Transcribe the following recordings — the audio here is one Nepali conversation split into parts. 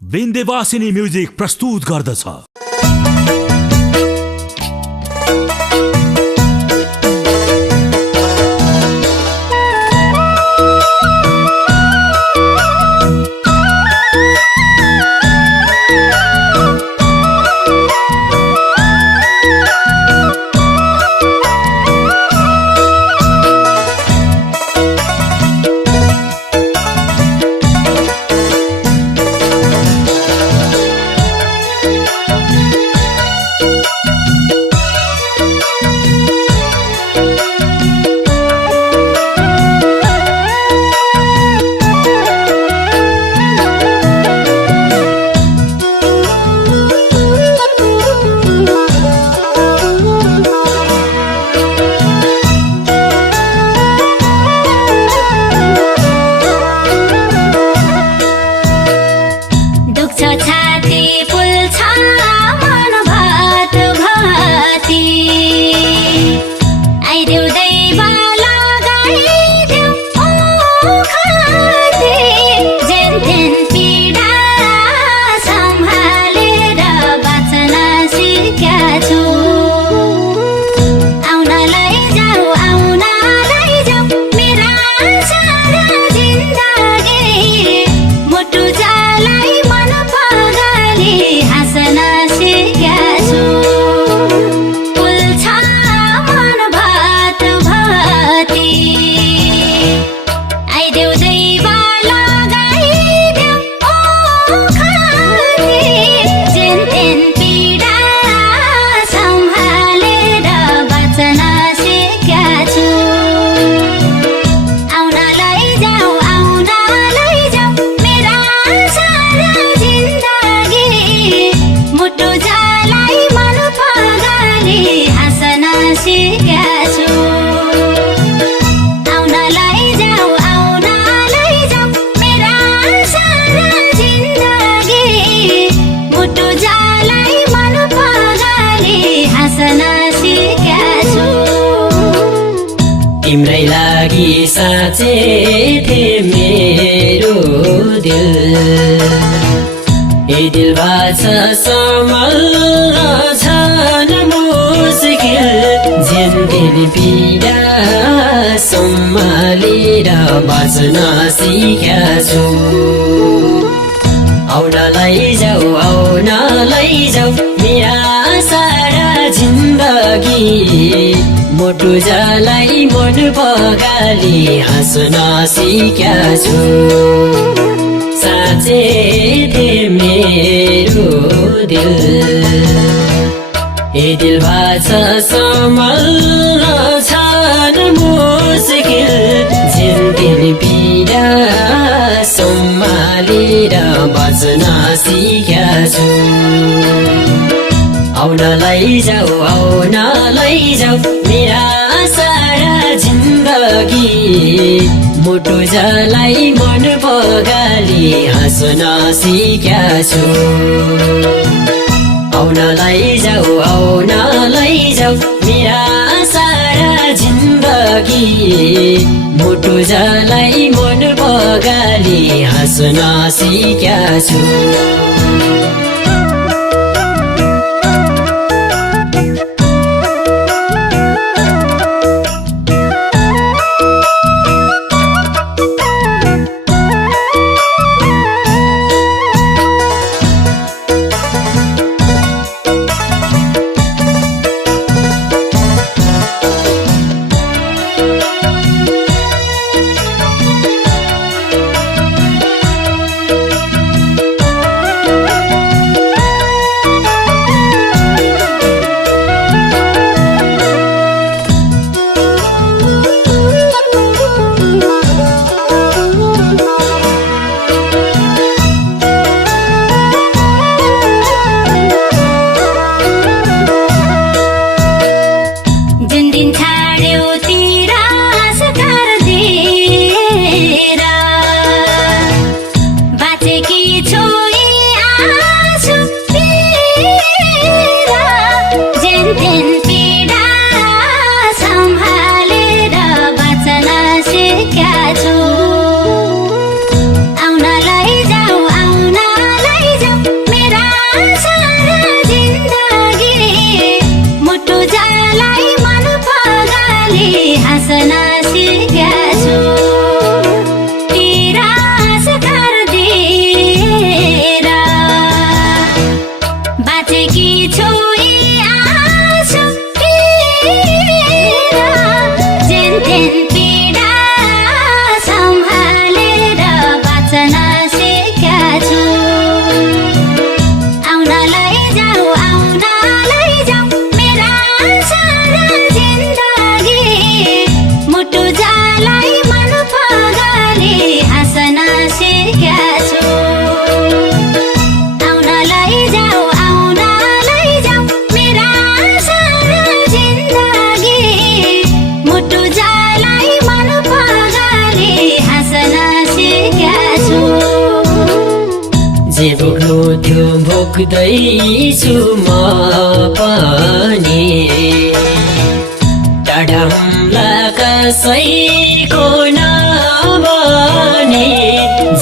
विन्ध्यवासिनी म्युजिक प्रस्तुत गर्दछ। तिम्रै लागि साँचे थिए मेरो दिल, ए दिल बाचा सम्हाल्न छन् मुस्किल, जिन्दगी पीडा सम्हालेर बाँच्न सिकेका छु। आउन लैजाऊ मेरा सारा जिन्दगी, मोटु जलाई मन पगाली हाँस्न सिकेका छु। साँचे थिए मेरो दिल, ए दिल बाचा सम्हाल्न छन् मुस्किल, जिन्दगी पीडा सम्हालेर बाँच्न सिकेका छु। आउन लैजाऊ मेरा सारा जिन्दगी, मोटु जलाई मन पगाली हाँस्न सिकेका छु। आउन लैजाऊ मेरा सारा जिन्दगी, मोटु जलाई मन पगाली हाँस्न सिकेका छु। त्यो भोग्दैछु म पनि टाढा हुँला कसैको नभने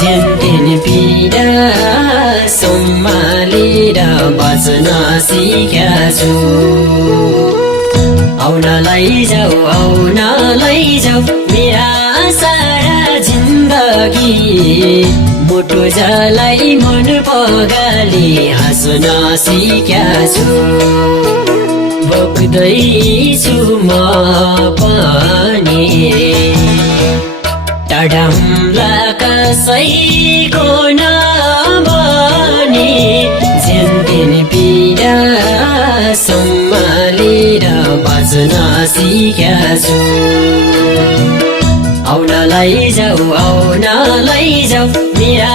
जेनतेन पीडा सम्हालेर बाँच्न सिकेको छु आउन लैजाऊ मेरा सारा जिन्दगी मुटु जलाई मन पगाली हाँस्न सिकेको छु भोग्दैछु म पनि टाढा हुँला कसैको नभने जेनतेन पीडा सम्हालेर बाँच्न सिकेको छु आउन लैजाऊ मेरा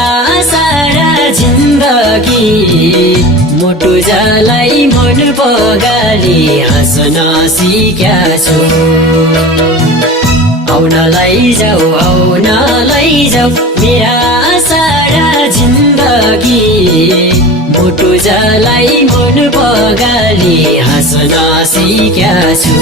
सारा जिन्दगी मुटु जलाई मन पगाली हाँस्न सिकेको छु आउन लैजाऊ मेरा सारा जिन्दगी मुटु जलाई मन पगाली हाँस्न सिकेको छु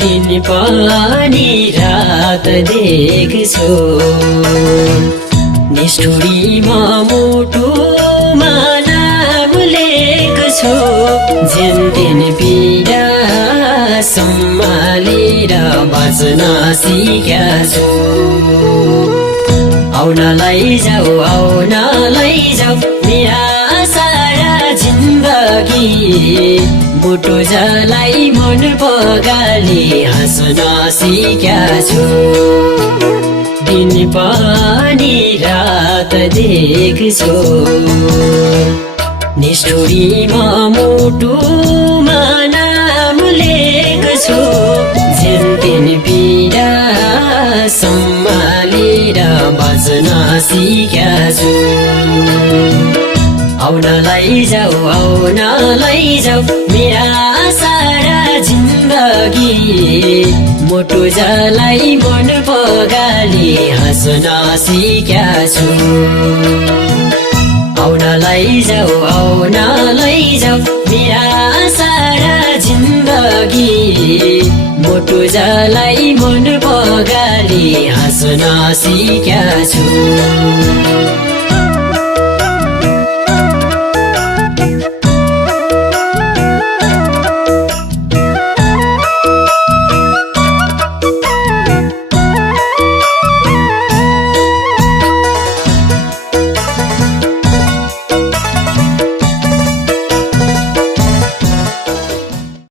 दिन पनि रात देख्छु निष्ठुरीमा मुटुमा नाम लेख्छु जेनतेन पीडा सम्हालेर बाँच्न सिकेको छु आउन लैजाऊ मेरा सारा जिन्दगी मुटु जलाई मन पगाली हाँस्न सिकेको छु दिन पनि रात देख्छु निष्ठुरीमा मुटुमा नाम लेख्छु जेनतेन पीडा सम्हालेर बाँच्न सिकेको छु आउन लैजाऊ मेरा सारा जिन्दगी मुटु जलाई मन पगाली हाँस्न सिकेको छु आउन लैजाऊ मेरा सारा जिन्दगी मुटु जलाई मन पगाली हाँस्न सिकेको छु